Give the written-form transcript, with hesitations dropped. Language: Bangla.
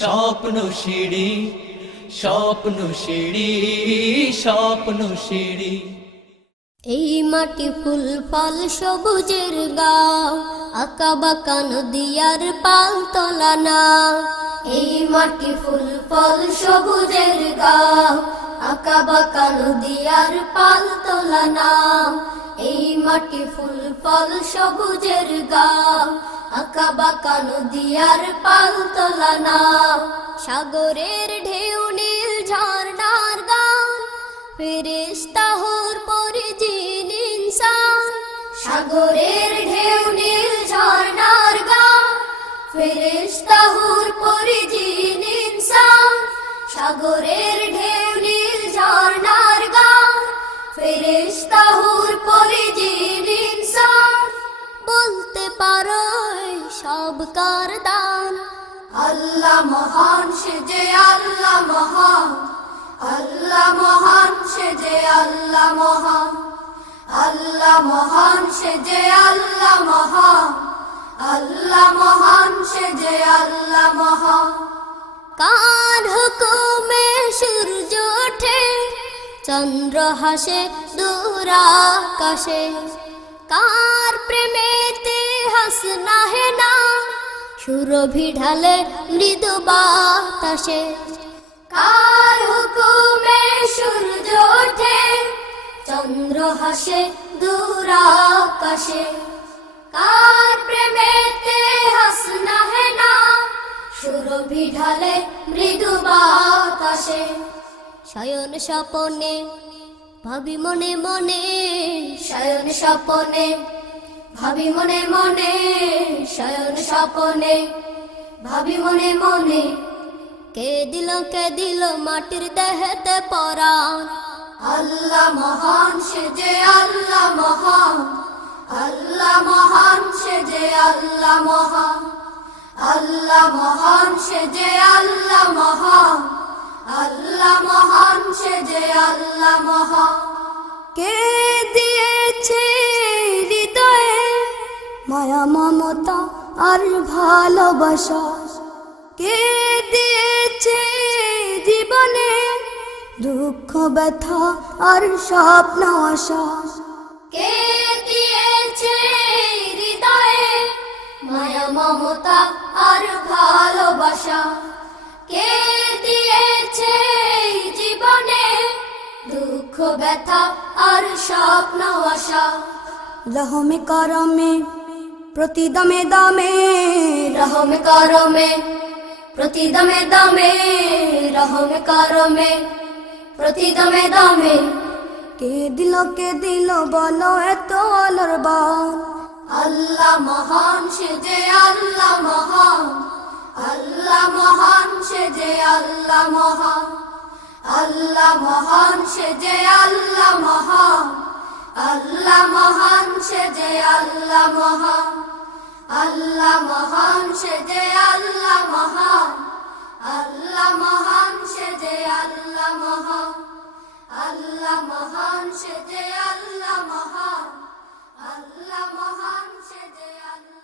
স্বপ্ন সিঁড়ি স্বপ্ন সিঁড়ি স্বপ্ন সিঁড়ি। এই মাটি ফুল ফল সবুজের গাও, আঁকা বাঁকা নদীয়ার পাল তোলা নাও। এই মাটি ফুল ফল সবুজের গাও, আঁকা বাঁকা নদীয়ার পাল তোলা নাও। এই মাটি ফুল ফল সবুজের গাও, আঁকা বাঁকা নদীয়ার পাল তোলা নাও। সাগরের ঢেউ নীল ঝর্ণার গান, ফেরেশতা হুর পরিজিন ইনসান। সাগরের ঢেউ নীল ঝর্ণার গান, ফেরেশতা হুর পরিজিন ইনসান। সাগরের ঢেউ নীল ঝর্ণার গান, ফেরেশতা হুর পরিজিন ইনসান। বলতে পারো সব কার দান, আল্লাহ মহান সে যে আল্লাহ মহান। আল্লাহ মহান সে যে আল্লাহ মহান। আল্লাহ মহান সে যে আল্লাহ মহান। আল্লাহ মহান সে যে আল্লাহ মহান। কার হুকুমে সূর্য ওঠে, চন্দ্র হাসে দূর আকাশে। কার প্রেমেতে হাসনা হে না, সুরভি ঢালে মৃদু বাতাসে। কার হুকুমে সূর্য ওঠে, চন্দ্র হাসে দূর আকাশে। কার প্রেমেতে হাসনা হে না, সুরভি ঢালে মৃদু বাতাসে। শয়ন স্বপনে ভাবি মনে মনে, শয়ন স্বপনে ভাবি মনে মনে। শয়ন স্বপনে ভাবি মনে মনে। কে দিল মাটির দেহেতে পরাণ, আল্লাহ মহান সে যে আল্লাহ মহান। আল্লাহ মহান সে যে আল্লাহ মহান। আল্লাহ মহান সে যে আল্লাহ মহান। আল্লাহ মহান সে যে আল্লাহ মহান। কে দিয়েছে হৃদয়ে মায়া মমতা আর ভালোবাসা। কে দিয়েছে জীবনে দুঃখ ব্যথা আর স্বপ্ন আশা। কে দিয়েছে হৃদয়ে মায়া মমতা আর ভালোবাসা। কে দিয়েছে জীবনে দুঃখ ব্যথা আর স্বপ্ন আশা। রহমে করমে প্রতি দমে দমে, রহমে করমে প্রতি দমে দমে। রহমে করমে প্রতি দমে দমে। কে দিল বলো এত আলোর বান, আল্লাহ মহান সে যে আল্লাহ মহান। আল্লাহ মহান সে যে আল্লাহ মহান। আল্লাহ মহান সে যে আল্লাহ মহান। আল্লাহ মহান সে যে আল্লাহ মহান। আল্লাহ মহান সে যে আল্লাহ মহান। আল্লাহ মহান সে যে আল্লাহ মহান। আল্লাহ মহান সে যে আল্লাহ মহান। আল্লাহ মহান সে যে আল্লাহ।